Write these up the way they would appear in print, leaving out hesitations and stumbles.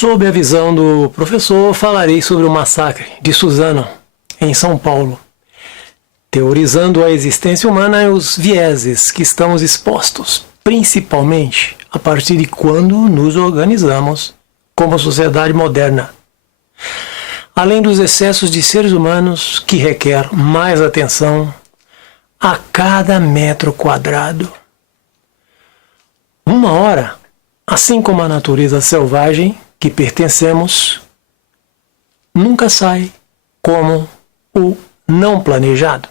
Sob a visão do professor, falarei sobre o massacre de Suzano, em São Paulo, teorizando a existência humana e os vieses que estamos expostos, principalmente a partir de quando nos organizamos como sociedade moderna. Além dos excessos de seres humanos que requer mais atenção a cada metro quadrado. Uma hora, assim como a natureza selvagem que pertencemos, nunca sai como o não planejado.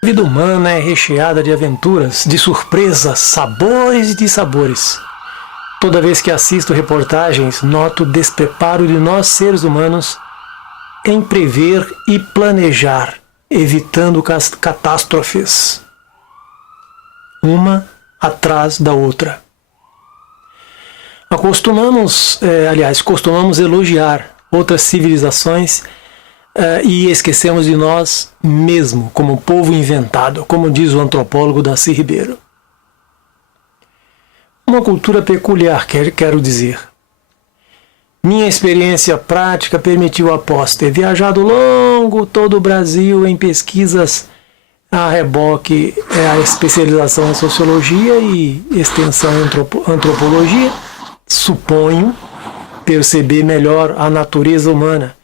A vida humana é recheada de aventuras, de surpresas, sabores e dissabores. Toda vez que assisto reportagens, noto o despreparo de nós seres humanos em prever e planejar, evitando catástrofes, uma atrás da outra. Costumamos elogiar outras civilizações e esquecemos de nós mesmo, como povo inventado, como diz o antropólogo Darcy Ribeiro. Uma cultura peculiar, quero dizer. Minha experiência prática permitiu, após ter viajado longo todo o Brasil em pesquisas a reboque, a especialização em sociologia e extensão em antropologia, suponho perceber melhor a natureza humana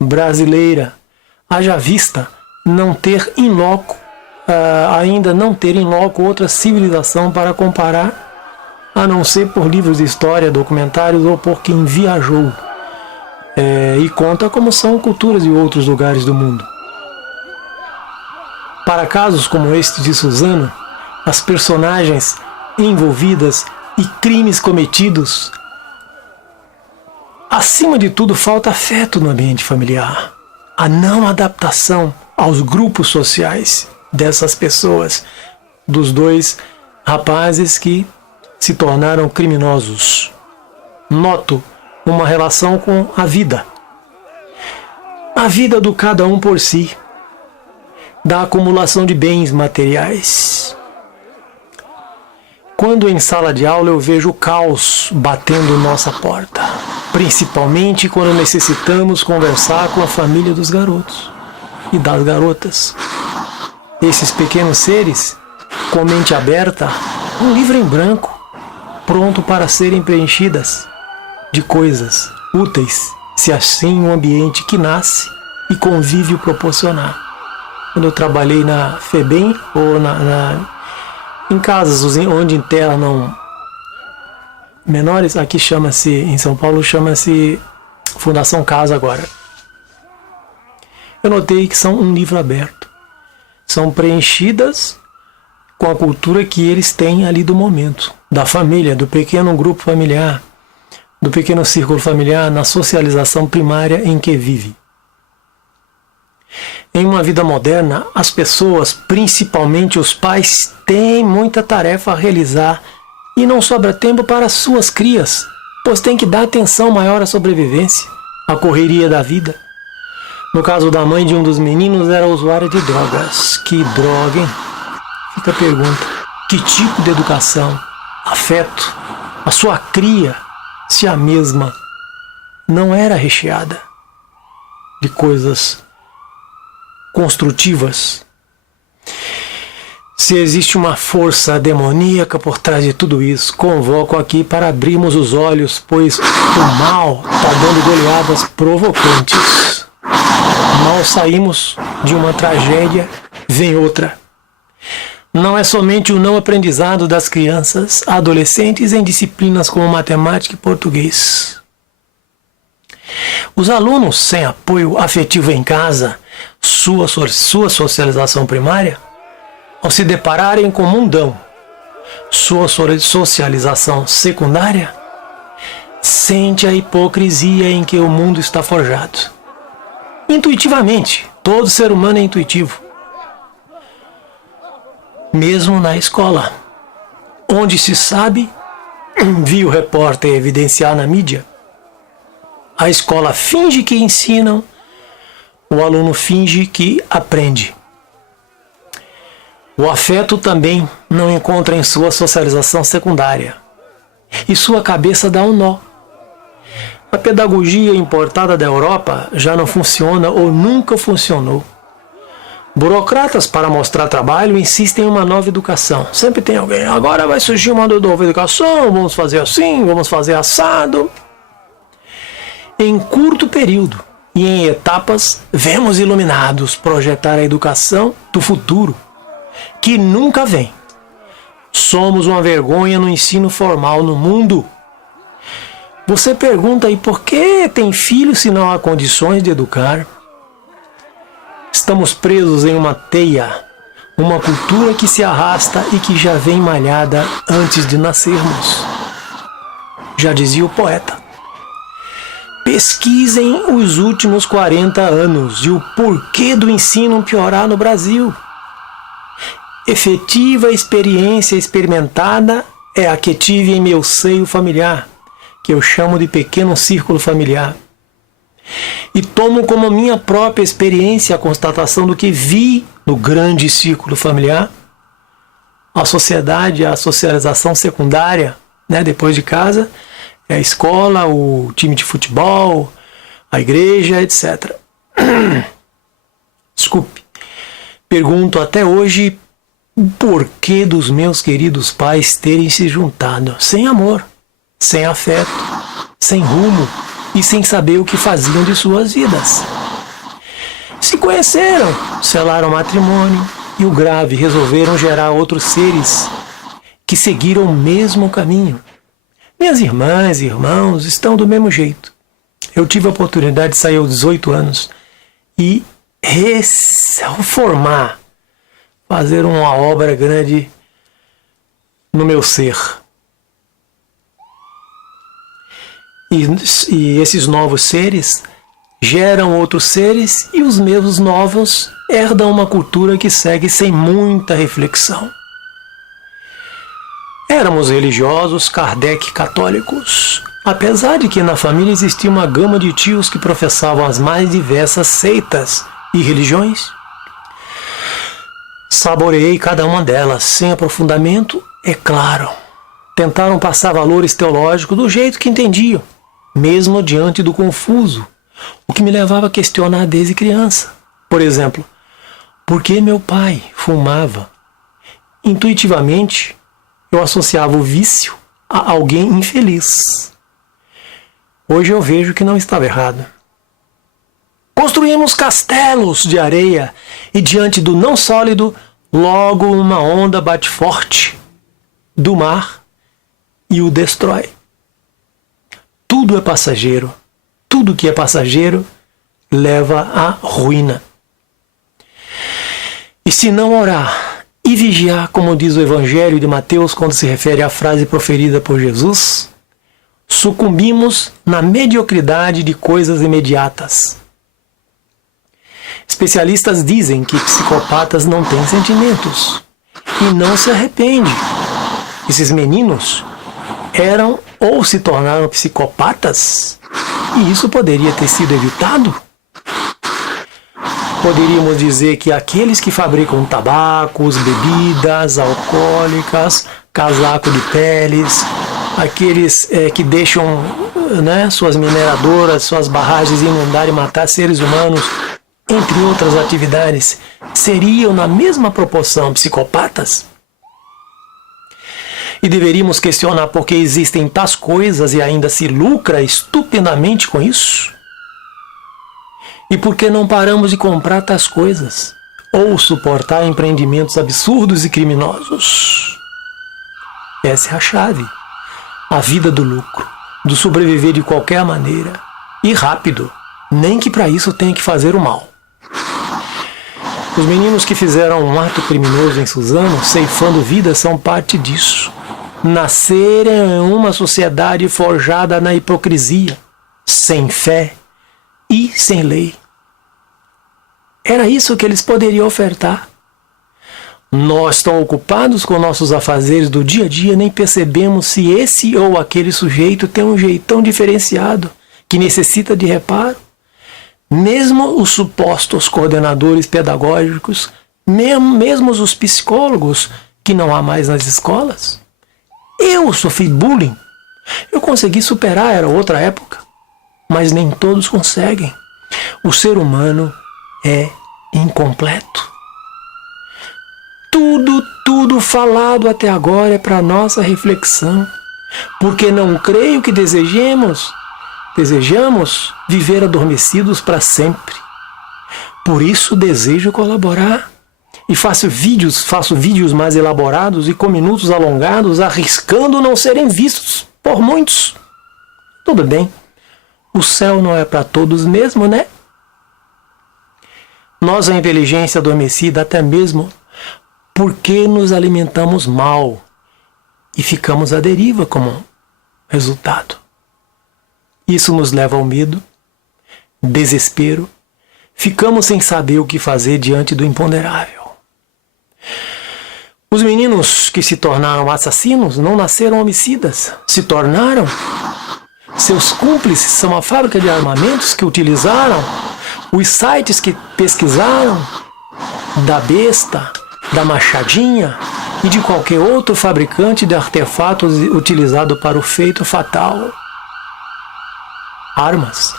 brasileira, haja vista ainda não ter em loco outra civilização para comparar, a não ser por livros de história, documentários ou por quem viajou e conta como são culturas de outros lugares do mundo. Para casos como este de Suzano, as personagens envolvidas e crimes cometidos, acima de tudo, falta afeto no ambiente familiar. A não adaptação aos grupos sociais dessas pessoas, dos dois rapazes que se tornaram criminosos. Noto uma relação com a vida. A vida do cada um por si, da acumulação de bens materiais. Quando em sala de aula eu vejo o caos batendo nossa porta, principalmente quando necessitamos conversar com a família dos garotos e das garotas. Esses pequenos seres, com mente aberta, um livro em branco, pronto para serem preenchidas de coisas úteis, se assim um ambiente que nasce e convívio proporcionar. Quando eu trabalhei na FEBEM ou em casas onde internam menores, aqui em São Paulo chama-se Fundação Casa agora. Eu notei que são um livro aberto. São preenchidas com a cultura que eles têm ali do momento, da família, do pequeno grupo familiar, do pequeno círculo familiar, na socialização primária em que vive. Em uma vida moderna, as pessoas, principalmente os pais, têm muita tarefa a realizar e não sobra tempo para suas crias, pois tem que dar atenção maior à sobrevivência, à correria da vida. No caso da mãe de um dos meninos, era usuária de drogas. Que droga, hein? Fica a pergunta: que tipo de educação, afeto, a sua cria, se a mesma não era recheada de coisas construtivas? Se existe uma força demoníaca por trás de tudo isso, convoco aqui para abrirmos os olhos, pois o mal está dando goleadas provocantes. Mal saímos de uma tragédia, vem outra. Não é somente o não aprendizado das crianças, adolescentes em disciplinas como matemática e português. Os alunos sem apoio afetivo em casa, sua socialização primária, ao se depararem com o mundão, sua socialização secundária, sente a hipocrisia em que o mundo está forjado. Intuitivamente, todo ser humano é intuitivo. Mesmo na escola, onde se sabe, vi o repórter evidenciar na mídia, a escola finge que ensinam o aluno finge que aprende. O afeto também não encontra em sua socialização secundária. E sua cabeça dá um nó. A pedagogia importada da Europa já não funciona ou nunca funcionou. Burocratas, para mostrar trabalho, insistem em uma nova educação. Sempre tem alguém, agora vai surgir uma nova educação, vamos fazer assim, vamos fazer assado. Em curto período e em etapas, vemos iluminados projetar a educação do futuro, que nunca vem. Somos uma vergonha no ensino formal no mundo. Você pergunta aí por que tem filhos se não há condições de educar? Estamos presos em uma teia, uma cultura que se arrasta e que já vem malhada antes de nascermos. Já dizia o poeta. Pesquisem os últimos 40 anos e o porquê do ensino piorar no Brasil. Efetiva experiência experimentada é a que tive em meu seio familiar, que eu chamo de pequeno círculo familiar. E tomo como minha própria experiência a constatação do que vi no grande círculo familiar, a sociedade, a socialização secundária, né, depois de casa, é a escola, o time de futebol, a igreja, etc. Desculpe. Pergunto até hoje o porquê dos meus queridos pais terem se juntado sem amor, sem afeto, sem rumo e sem saber o que faziam de suas vidas. Se conheceram, selaram matrimônio e o grave, resolveram gerar outros seres que seguiram o mesmo caminho. Minhas irmãs e irmãos estão do mesmo jeito. Eu tive a oportunidade de sair aos 18 anos e reformar, fazer uma obra grande no meu ser. E esses novos seres geram outros seres e os mesmos novos herdam uma cultura que segue sem muita reflexão. Éramos religiosos, Kardec católicos, apesar de que na família existia uma gama de tios que professavam as mais diversas seitas e religiões. Saboreei cada uma delas, sem aprofundamento, é claro. Tentaram passar valores teológicos do jeito que entendiam, mesmo diante do confuso, o que me levava a questionar desde criança. Por exemplo, por que meu pai fumava? Intuitivamente, eu associava o vício a alguém infeliz. Hoje eu vejo que não estava errado. Construímos castelos de areia e diante do não sólido, logo uma onda bate forte do mar e o destrói. Tudo é passageiro. Tudo que é passageiro leva à ruína. E se não orar e vigiar, como diz o Evangelho de Mateus quando se refere à frase proferida por Jesus, sucumbimos na mediocridade de coisas imediatas. Especialistas dizem que psicopatas não têm sentimentos e não se arrependem. Esses meninos eram ou se tornaram psicopatas e isso poderia ter sido evitado. Poderíamos dizer que aqueles que fabricam tabacos, bebidas alcoólicas, casaco de peles, aqueles que deixam suas mineradoras, suas barragens inundar e matar seres humanos, entre outras atividades, seriam na mesma proporção psicopatas? E deveríamos questionar por que existem tais coisas e ainda se lucra estupendamente com isso? E por que não paramos de comprar tais coisas? Ou suportar empreendimentos absurdos e criminosos? Essa é a chave. A vida do lucro, do sobreviver de qualquer maneira. E rápido, nem que para isso tenha que fazer o mal. Os meninos que fizeram um ato criminoso em Suzano, ceifando vidas, são parte disso. Nasceram em uma sociedade forjada na hipocrisia, sem fé e sem lei. Era isso que eles poderiam ofertar. Nós, tão ocupados com nossos afazeres do dia a dia, nem percebemos se esse ou aquele sujeito tem um jeitão diferenciado, que necessita de reparo. Mesmo os supostos coordenadores pedagógicos, mesmo os psicólogos que não há mais nas escolas. Eu sofri bullying. Eu consegui superar, era outra época. Mas nem todos conseguem. O ser humano é incompleto. Tudo falado até agora é para nossa reflexão. Porque não creio que desejamos viver adormecidos para sempre. Por isso desejo colaborar. E faço vídeos mais elaborados e com minutos alongados, arriscando não serem vistos por muitos. Tudo bem. O céu não é para todos mesmo, né? Nós, a inteligência adormecida, até mesmo porque nos alimentamos mal e ficamos à deriva como resultado. Isso nos leva ao medo, desespero, ficamos sem saber o que fazer diante do imponderável. Os meninos que se tornaram assassinos não nasceram homicidas, se tornaram. Seus cúmplices são a fábrica de armamentos que utilizaram, os sites que pesquisaram, da besta, da machadinha e de qualquer outro fabricante de artefatos utilizado para o feito fatal. Armas,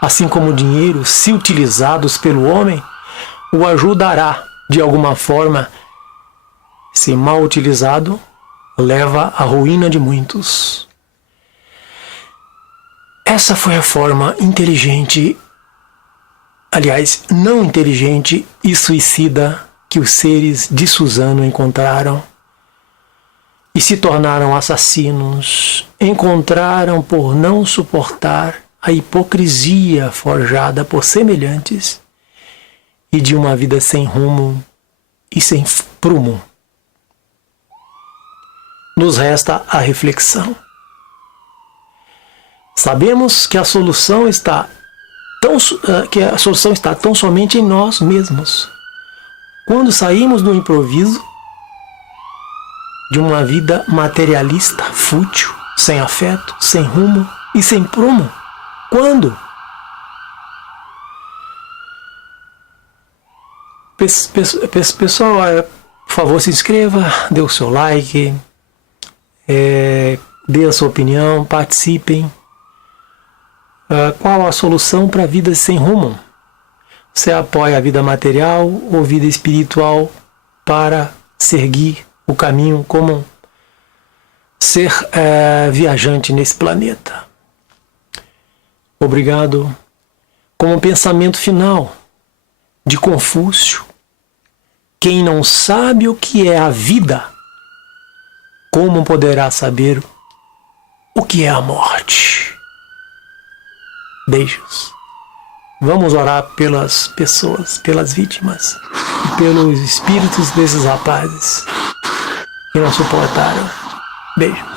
assim como dinheiro, se utilizados pelo homem, o ajudará de alguma forma. Se mal utilizado, leva à ruína de muitos. Essa foi a forma inteligente, aliás, não inteligente e suicida que os seres de Suzano encontraram e se tornaram assassinos. Encontraram por não suportar a hipocrisia forjada por semelhantes e de uma vida sem rumo e sem prumo. Nos resta a reflexão. Sabemos que a solução está tão somente em nós mesmos. Quando saímos do improviso de uma vida materialista, fútil, sem afeto, sem rumo e sem prumo. Quando? Pessoal, por favor, se inscreva, dê o seu like, dê a sua opinião, participem. Qual a solução para vidas sem rumo? Você apoia a vida material ou vida espiritual para seguir o caminho como ser viajante nesse planeta? Obrigado. Como pensamento final de Confúcio: quem não sabe o que é a vida, como poderá saber o que é a morte? Beijos. Vamos orar pelas pessoas, pelas vítimas e pelos espíritos desses rapazes que não suportaram. Beijo.